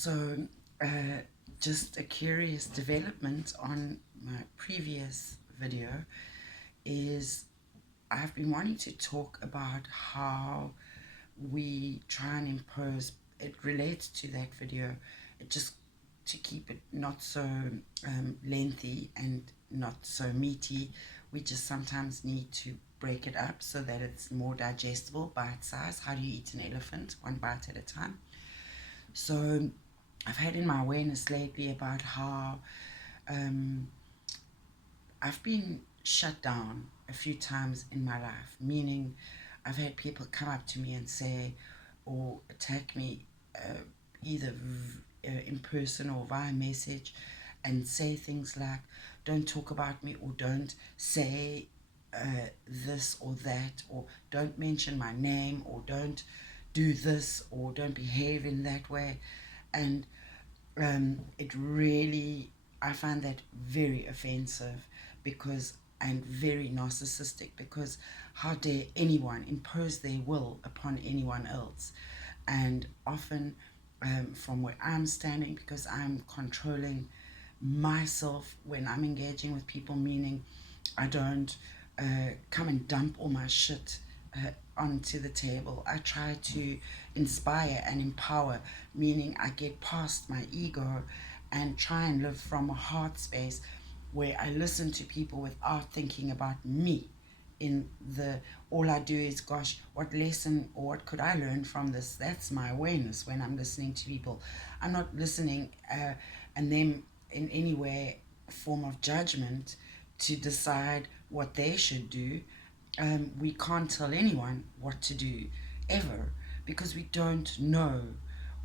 So, just a curious development on my previous video is I've been wanting to talk about how we try and impose, it relates to that video, it just to keep it not so lengthy and not so meaty. We just sometimes need to break it up so that it's more digestible, bite size. How do you eat an elephant? One bite at a time. So I've had in my awareness lately about how I've been shut down a few times in my life, meaning I've had people come up to me and say, or attack me either in person or via message, and say things like, don't talk about me, or don't say this or that, or don't mention my name, or don't do this, or don't behave in that way. And it really, I find that very offensive, because, and very narcissistic, because how dare anyone impose their will upon anyone else? And often, from where I'm standing, because I'm controlling myself when I'm engaging with people, meaning I don't come and dump all my shit onto the table. I try to inspire and empower, meaning I get past my ego and try and live from a heart space where I listen to people without thinking about me. In the, all I do is, gosh, what lesson or what could I learn from this? That's my awareness when I'm listening to people. I'm not listening and them in any way form of judgment to decide what they should do. We can't tell anyone what to do ever, because we don't know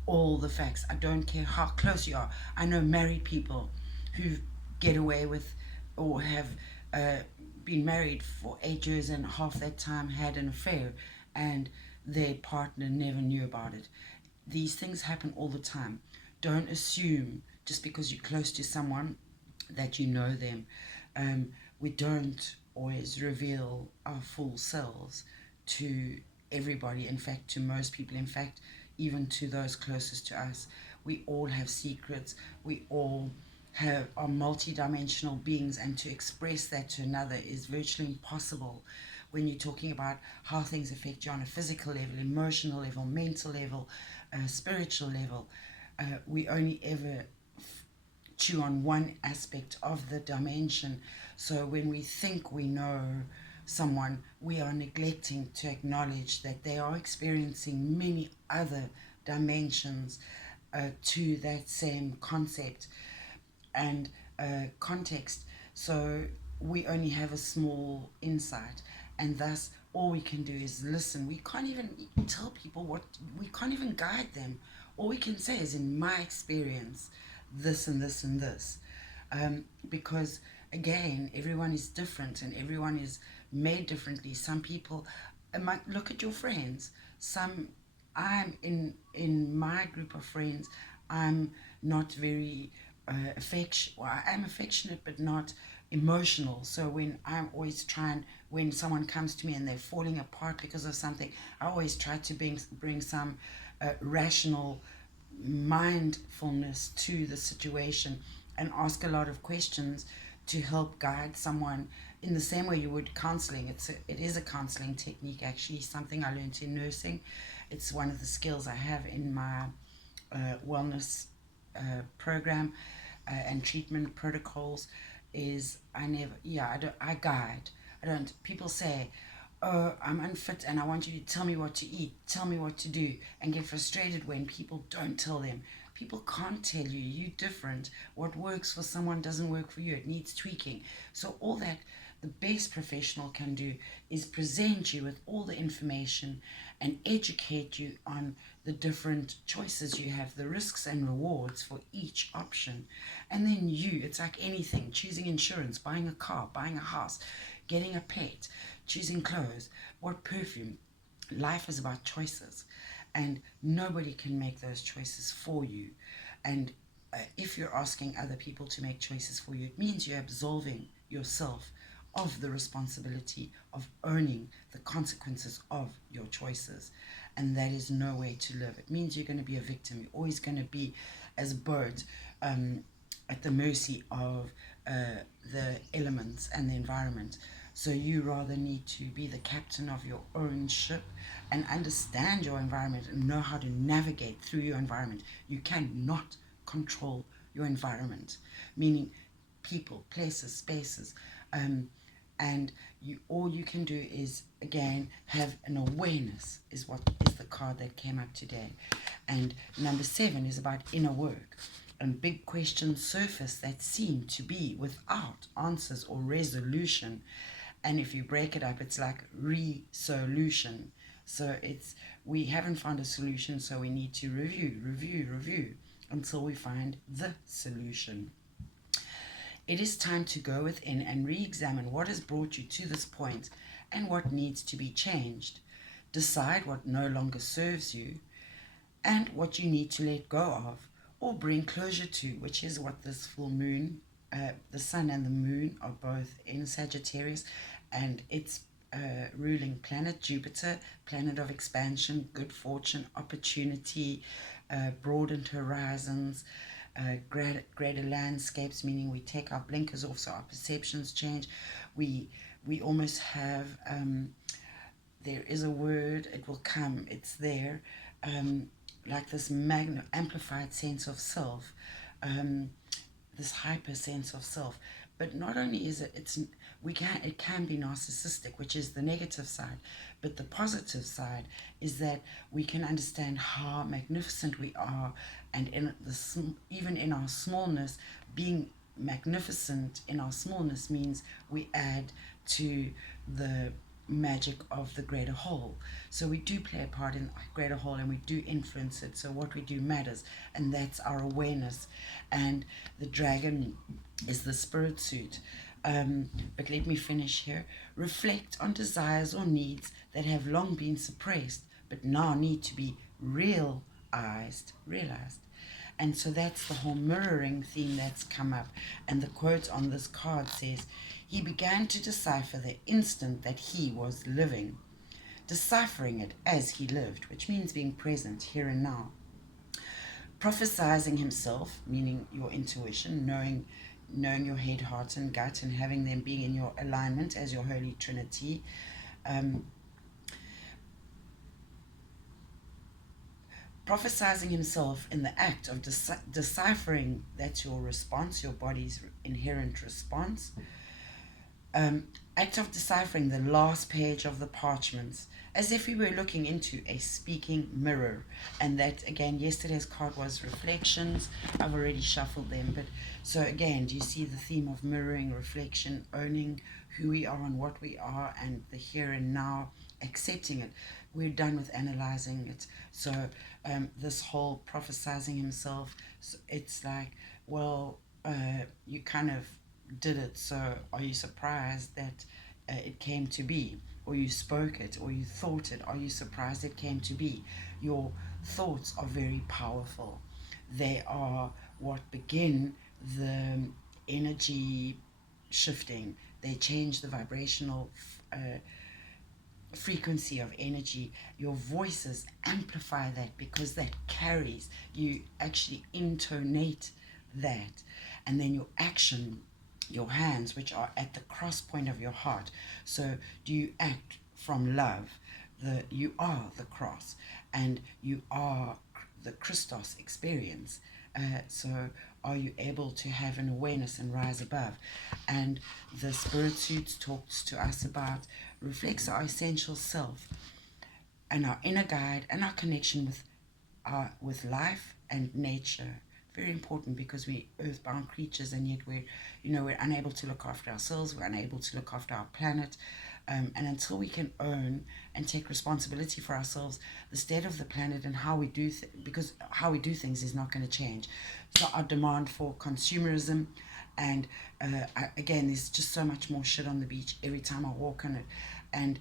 all the facts. I don't care how close you are. I know married people who get away with, or have uh, been married for 8 years and half that time had an affair, and their partner never knew about it. These things happen all the time. Don't assume just because you're close to someone that you know them. We don't always reveal our full selves to everybody, in fact, to most people, in fact, even to those closest to us. We all have secrets. We all are multi-dimensional beings, and to express that to another is virtually impossible when you're talking about how things affect you on a physical level, emotional level, mental level, spiritual level. We only ever chew on one aspect of the dimension. So when we think we know someone, we are neglecting to acknowledge that they are experiencing many other dimensions to that same concept and context. So we only have a small insight, and thus all we can do is listen. We can't even tell people what, we can't even guide them. All we can say is, in my experience, this and this and this. Because again, everyone is different and everyone is made differently. Some people might look at your friends. Some, I'm in my group of friends, I'm not very well, I am affectionate but not emotional. So when I'm always trying, when someone comes to me and they're falling apart because of something, I always try to bring some rational mindfulness to the situation, and ask a lot of questions to help guide someone in the same way you would counseling. It is a counseling technique, actually, something I learned in nursing. It's one of the skills I have in my wellness program and treatment protocols. Is I never, yeah, I guide. I don't, people say, oh, I'm unfit and I want you to tell me what to eat, tell me what to do, and get frustrated when people don't tell them. People can't tell you, you're different. What works for someone doesn't work for you, it needs tweaking. So all that the best professional can do is present you with all the information and educate you on the different choices you have, the risks and rewards for each option. And then it's like anything, choosing insurance, buying a car, buying a house, getting a pet, choosing clothes, what perfume. Life is about choices, and nobody can make those choices for you. And if you're asking other people to make choices for you, it means you're absolving yourself of the responsibility of owning the consequences of your choices. and that is no way to live. It means you're going to be a victim. You're always going to be, as birds, at the mercy of the elements and the environment. So you rather need to be the captain of your own ship and understand your environment and know how to navigate through your environment. You cannot control your environment, meaning people, places, spaces. And you, all you can do is, again, have an awareness, is what is the card that came up today. And number 7 is about inner work, and big questions surface that seem to be without answers or resolution. And if you break it up, it's like resolution. So it's, we haven't found a solution, so we need to review until we find the solution. It is time to go within and re-examine what has brought you to this point and what needs to be changed. Decide what no longer serves you and what you need to let go of or bring closure to, which is what this full moon, the sun and the moon are both in Sagittarius, and its ruling planet, Jupiter, planet of expansion, good fortune, opportunity, broadened horizons, greater landscapes, meaning we take our blinkers off so our perceptions change. We almost have, there is a word, it will come, it's there, like this amplified sense of self, this hyper sense of self. But not only is it can be narcissistic, which is the negative side, but the positive side is that we can understand how magnificent we are, and even in our smallness, being magnificent in our smallness means we add to the magic of the greater whole. So we do play a part in the greater whole, and we do influence it. So what we do matters, and that's our awareness. And the dragon is the spirit suit. But let me finish here. Reflect on desires or needs that have long been suppressed but now need to be realized. And so that's the whole mirroring theme that's come up. And the quote on this card says, he began to decipher the instant that he was living, deciphering it as he lived, which means being present here and now. Prophesizing himself, meaning your intuition, knowing your head, heart, and gut, and having them being in your alignment as your Holy Trinity. Prophesizing himself in the act of deciphering, that's your response, your body's inherent response. Act of deciphering the last page of the parchments, as if we were looking into a speaking mirror. And that, again, yesterday's card was reflections. I've already shuffled them, but so again, do you see the theme of mirroring, reflection, owning who we are and what we are, and the here and now, accepting it. We're done with analyzing it. So this whole prophesizing himself, it's like, well, you kind of did it, so are you surprised that it came to be? Or you spoke it, or you thought it, are you surprised it came to be? Your thoughts are very powerful. They are what begin the energy shifting. They change the vibrational frequency of energy. Your voices amplify that, because that carries, you actually intonate that. And then your action, your hands, which are at the cross point of your heart. So do you act from love? You are the cross, and you are the Christos experience. So are you able to have an awareness and rise above? And the spirit suit talks to us about, reflects our essential self and our inner guide and our connection with life and nature. Very important, because we're earthbound creatures, and yet we're unable to look after ourselves. We're unable to look after our planet, and until we can own and take responsibility for ourselves, the state of the planet and how we do because how we do things is not going to change. So our demand for consumerism, and again, there's just so much more shit on the beach every time I walk on it, and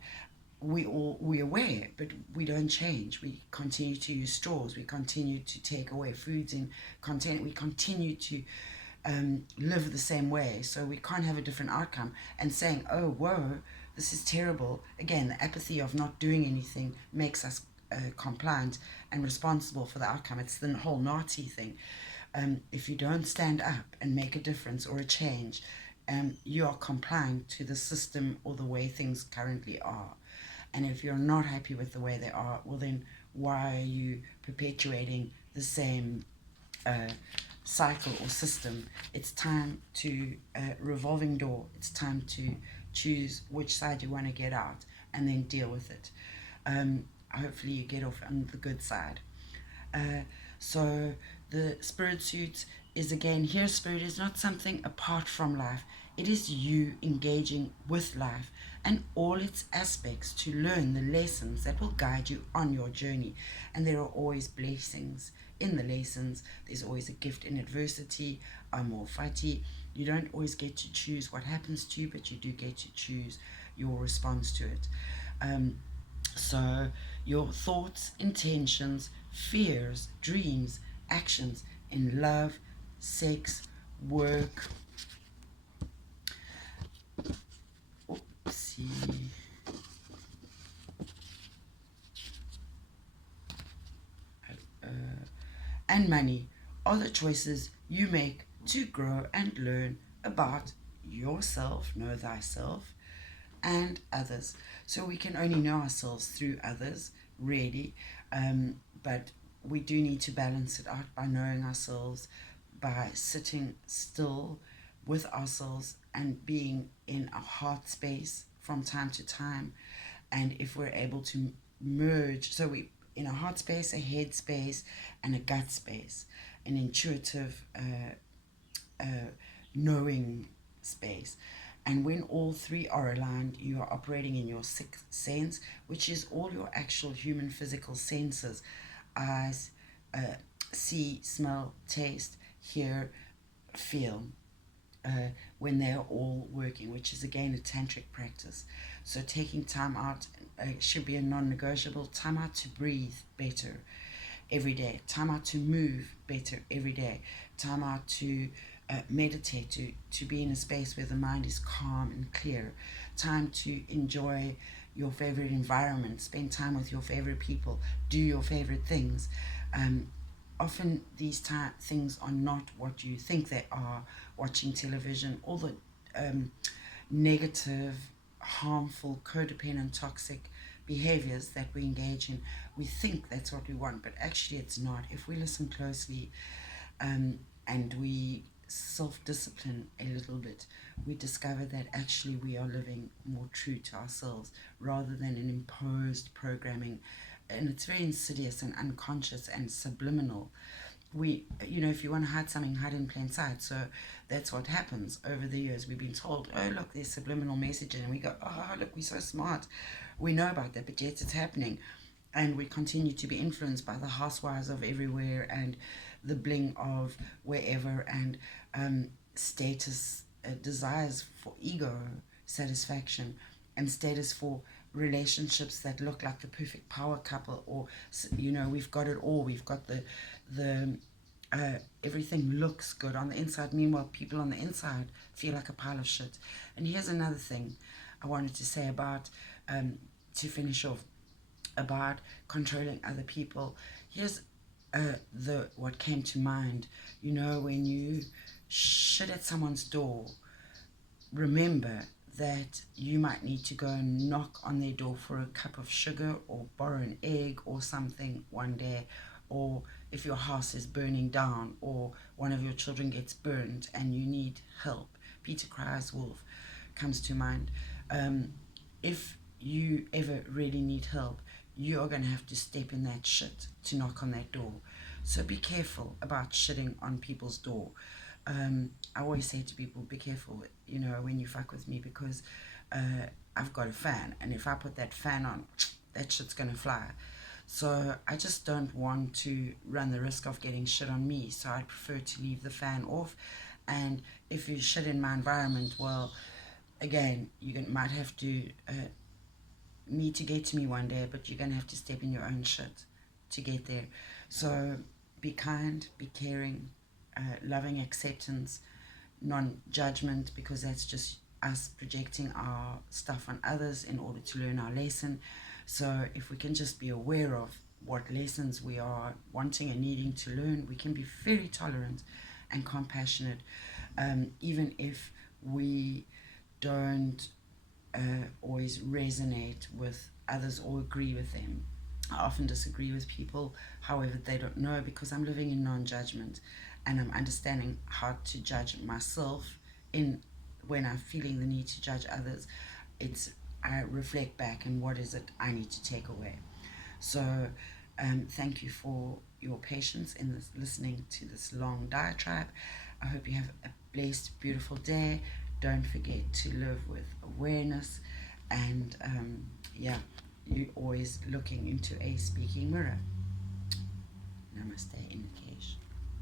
we're aware, but we don't change. We continue to use straws. We continue to take away foods and content. We continue to live the same way. So we can't have a different outcome. And saying, oh, whoa, this is terrible. Again, the apathy of not doing anything makes us compliant and responsible for the outcome. It's the whole Nazi thing. If you don't stand up and make a difference or a change, you are compliant to the system or the way things currently are. And if you're not happy with the way they are, well, then why are you perpetuating the same cycle or system? It's time to revolving door. It's time to choose which side you want to get out and then deal with it. Hopefully you get off on the good side. So the spirit suit is, again, here spirit is not something apart from life. It is you engaging with life and all its aspects to learn the lessons that will guide you on your journey. And there are always blessings in the lessons. There's always a gift in adversity. Amor fati. You don't always get to choose what happens to you, but you do get to choose your response to it. So your thoughts, intentions, fears, dreams, actions in love, sex, work. Oopsie. And money are the choices you make to grow and learn about yourself, know thyself, and others. So we can only know ourselves through others, really, but we do need to balance it out by knowing ourselves, by sitting still with ourselves and being in a heart space from time to time. And if we're able to merge, so we in a heart space, a head space, and a gut space, an intuitive knowing space. And when all three are aligned, you are operating in your sixth sense, which is all your actual human physical senses: eyes, see, smell, taste, hear, feel. When they're all working, which is again a tantric practice. So taking time out should be a non-negotiable. Time out to breathe better every day. Time out to move better every day. Time out to meditate, to be in a space where the mind is calm and clear. Time to enjoy your favorite environment. Spend time with your favorite people. Do your favorite things. Often these things are not what you think they are. Watching television, all the negative, harmful, codependent, toxic behaviors that we engage in, we think that's what we want, but actually it's not. If we listen closely and we self-discipline a little bit, we discover that actually we are living more true to ourselves rather than an imposed programming. And it's very insidious and unconscious and subliminal. If you want to hide something, hide in plain sight. So that's what happens over the years. We've been told, oh, look, there's subliminal messaging. And we go, oh, look, we're so smart. We know about that, but yet it's happening. And we continue to be influenced by the housewives of everywhere and the bling of wherever, and status, desires for ego satisfaction, and status for relationships that look like the perfect power couple, or we've got it all. We've got the everything looks good on the inside. Meanwhile, people on the inside feel like a pile of shit. And here's another thing I wanted to say about to finish off about controlling other people. Here's what came to mind. When you shit at someone's door, remember that you might need to go and knock on their door for a cup of sugar or borrow an egg or something one day. Or if your house is burning down or one of your children gets burned and you need help, Peter Cries Wolf comes to mind. If you ever really need help, you are going to have to step in that shit to knock on that door. So be careful about shitting on people's door. I always say to people, be careful, when you fuck with me, because I've got a fan, and if I put that fan on, that shit's gonna fly. So I just don't want to run the risk of getting shit on me, so I prefer to leave the fan off. And if you shit in my environment, well, again, might have to need to get to me one day, but you're gonna have to step in your own shit to get there. So be kind, be caring, loving acceptance, non-judgment, because that's just us projecting our stuff on others in order to learn our lesson. So if we can just be aware of what lessons we are wanting and needing to learn, we can be very tolerant and compassionate, even if we don't always resonate with others or agree with them. I often disagree with people, however, they don't know, because I'm living in non judgment and I'm understanding how to judge myself in when I'm feeling the need to judge others. It's I reflect back and what is it I need to take away. So, thank you for your patience in this, listening to this long diatribe. I hope you have a blessed, beautiful day. Don't forget to live with awareness, and yeah, you're always looking into a speaking mirror. Namaste in the cash.